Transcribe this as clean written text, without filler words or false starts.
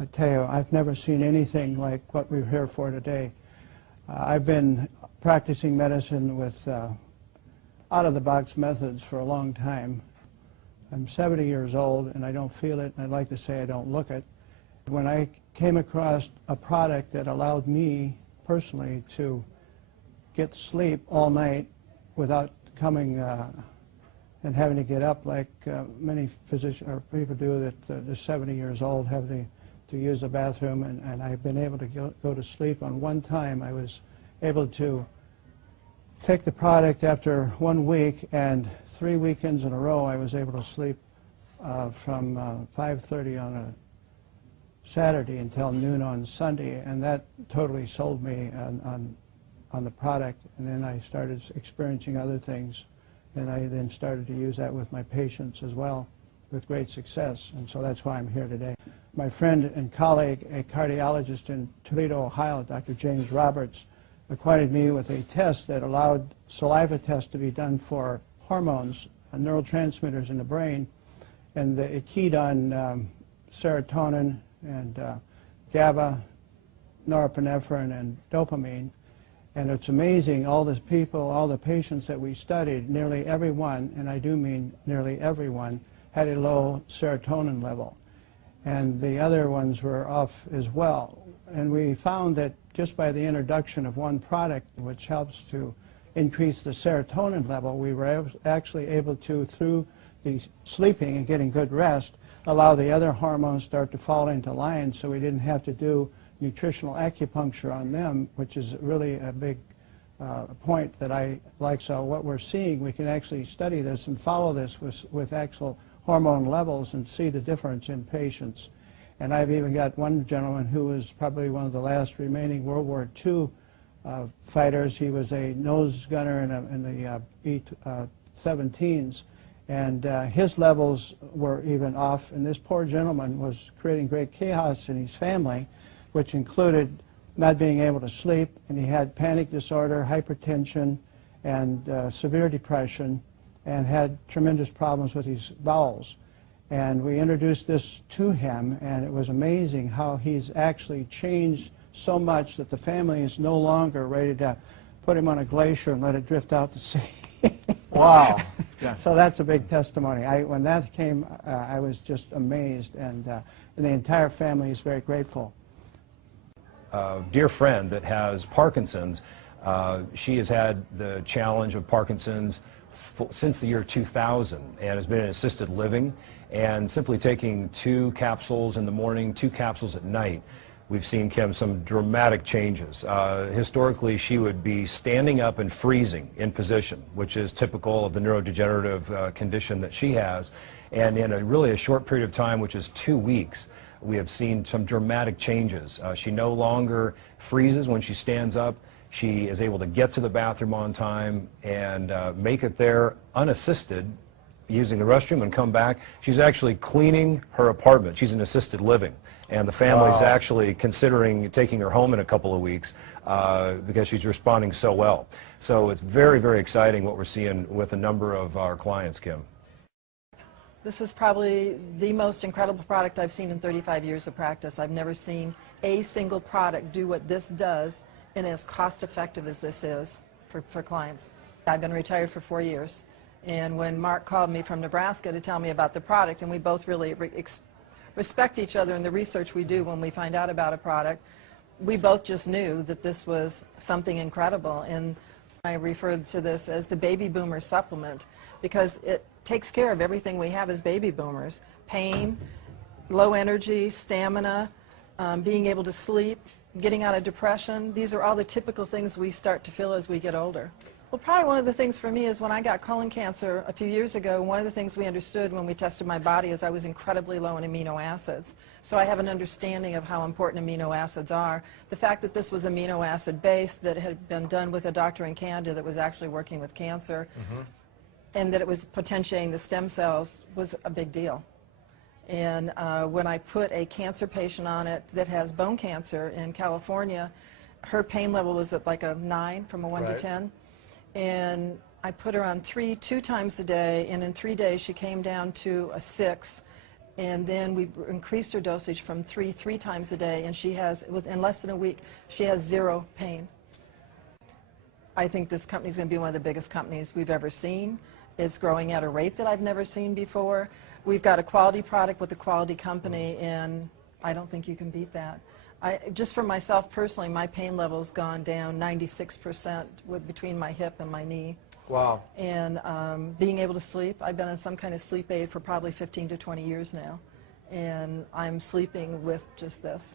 I tell you, I've never seen anything like what we're here for today. I've been practicing medicine with out-of-the-box methods for a long time. I'm 70 years old, and I don't feel it, and I'd like to say I don't look it. When I came across a product that allowed me personally to get sleep all night without coming and having to get up like many physicians or people do that are 70 years old, have to use a bathroom, and I've been able to go to sleep. On one time, I was able to take the product after 1 week, and 3 weekends in a row, I was able to sleep from 5:30 on a Saturday until noon on Sunday, and that totally sold me on the product. And then I started experiencing other things, and I then started to use that with my patients as well with great success, and so that's why I'm here today. My friend and colleague, a cardiologist in Toledo, Ohio, Dr. James Roberts, acquainted me with a test that allowed saliva tests to be done for hormones, neurotransmitters in the brain, and it keyed on serotonin and GABA, norepinephrine, and dopamine. And it's amazing, all the people, all the patients that we studied, nearly everyone, and I do mean nearly everyone, had a low serotonin level. And the other ones were off as well. And we found that just by the introduction of one product, which helps to increase the serotonin level, we were actually able to, through the sleeping and getting good rest, allow the other hormones start to fall into line, so we didn't have to do nutritional acupuncture on them, which is really a big point that I like. So what we're seeing, we can actually study this and follow this with actual hormone levels and see the difference in patients. And I've even got one gentleman who was probably one of the last remaining World War II fighters. He was a nose gunner in the B-17s, and his levels were even off. And this poor gentleman was creating great chaos in his family, which included not being able to sleep, and he had panic disorder, hypertension, and severe depression, and had tremendous problems with his bowels. And we introduced this to him, and it was amazing how he's actually changed so much that the family is no longer ready to put him on a glacier and let it drift out to sea. Wow. Yeah. So that's a big testimony. When that came, I was just amazed, and the entire family is very grateful. Dear friend that has Parkinson's, she has had the challenge of Parkinson's since the year 2000 and has been in assisted living, and simply taking 2 capsules in the morning, 2 capsules at night, we've seen, Kim, some dramatic changes. Historically, she would be standing up and freezing in position, which is typical of the neurodegenerative condition that she has, and in really a short period of time, which is 2 weeks, we have seen some dramatic changes. She no longer freezes when she stands up. She is able to get to the bathroom on time and make it there unassisted, using the restroom, and come back. She's actually cleaning her apartment. She's in assisted living, and the family's actually considering taking her home in a couple of weeks because she's responding so well. So it's very, very exciting what we're seeing with a number of our clients, Kim. This is probably the most incredible product I've seen in 35 years of practice. I've never seen a single product do what this does and as cost-effective as this is for clients. I've been retired for 4 years, and when Mark called me from Nebraska to tell me about the product, and we both really respect each other in the research we do when we find out about a product, we both just knew that this was something incredible. And I referred to this as the baby boomer supplement because it takes care of everything we have as baby boomers: pain, low energy, stamina, being able to sleep, getting out of depression. These are all the typical things we start to feel as we get older. Well, probably one of the things for me is when I got colon cancer a few years ago, one of the things we understood when we tested my body is I was incredibly low in amino acids. So I have an understanding of how important amino acids are. The fact that this was amino acid based, that had been done with a doctor in Canada that was actually working with cancer, and that it was potentiating the stem cells was a big deal. And when I put a cancer patient on it that has bone cancer in California, her pain level was at like a 9 from a 1 to 10. And I put her on 2 times a day, and in 3 days she came down to a 6. And then we increased her dosage from three times a day, and she has, in less than a week, she has zero pain. I think this company is going to be one of the biggest companies we've ever seen. It's growing at a rate that I've never seen before. We've got a quality product with a quality company, and I don't think you can beat that. Just for myself personally, my pain level's gone down 96% between my hip and my knee. Wow. And being able to sleep, I've been on some kind of sleep aid for probably 15 to 20 years now, and I'm sleeping with just this.